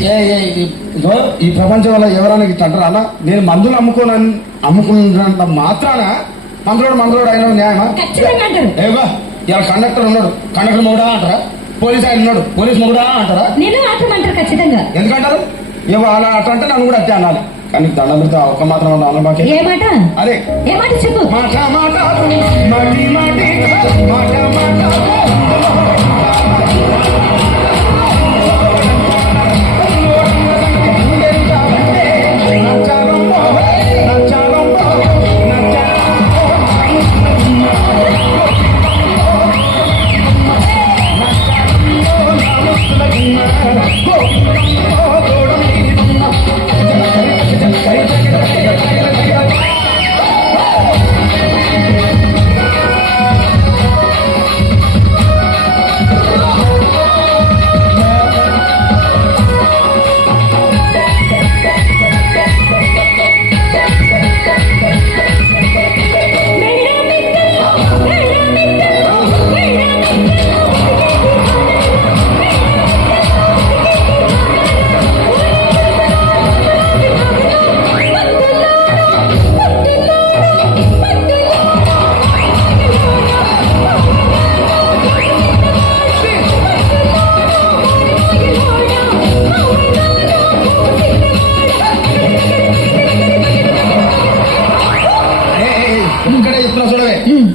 ఈ ప్రపంచం వల్ల ఎవరైనా ఇట్లా అన్న నేను మందులు అమ్ముకున్నంత మాత్రాన మందులోడు అయిన న్యాయమా? ఏవా ఇలా కండక్టర్ ఉన్నాడు, కండక్టర్ మొగుడా అంటారా? పోలీస్ ఆయన ఉన్నాడు, పోలీస్ మొగుడా అంటారా? ఖచ్చితంగా ఎందుకంటారు? ఏవో అలా అట్లా అంటే నన్ను కూడా అట్టే అనాలి. కానీ దండం పెడితే ఒక్క మాత్రం అన్నా మాకే అదే చెప్పు. మాట మాట మాటి మాటి మాట మాట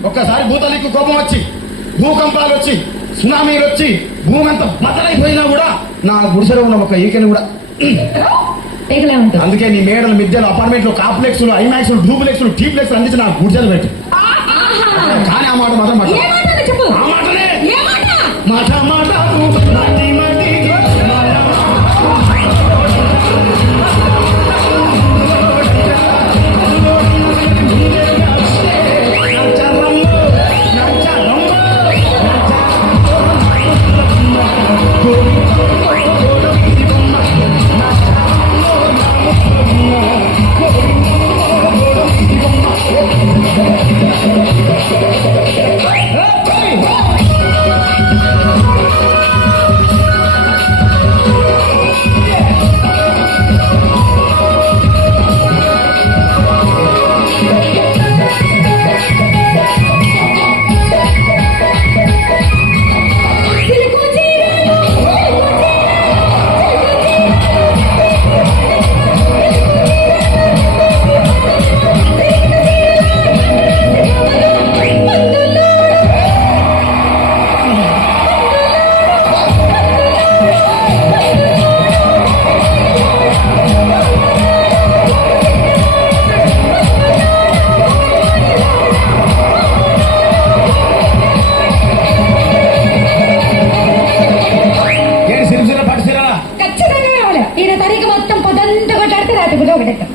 ఒక్కసారి భూతలికి కోపం వచ్చి, భూకంపాలు వచ్చి, సునామీలు వచ్చి, భూమి అంతా బద్దలైపోయినా కూడా నా గుడిసెలో ఉన్న ఒక ఈకెని కూడా అందుకే నీ మేడలు, మిద్దెలు, అపార్ట్మెంట్లు, కాంప్లెక్స్, ఐమాక్స్, డూప్లెక్స్, టీప్లెక్స్ అందించి నా గుడిసెలు పెట్టు. కానీ ఆ మాట మాత్రం ఆ మాటనే మాట మాట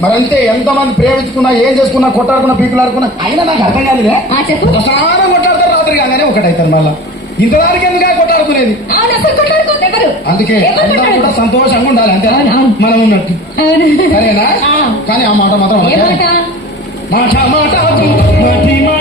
మరంతే. ఎంతమంది ప్రేమించుకున్నా, ఏం చేసుకున్నా, కొట్టాడుకున్నా, పీకులాడుకున్నా అయినా నాకు అర్థం కాదులే. స్నానం కొట్టాడుతారు, రాత్రి కాగానే ఒకటైతారు. మళ్ళా ఇంతదానికి ఎందుకు కొట్టాడుకునేది? అందుకే కూడా సంతోషంగా ఉండాలి, అంతేనా? మనం ఉన్నట్టు సరేనా? కానీ ఆ మాట మాత్రం మాట మాట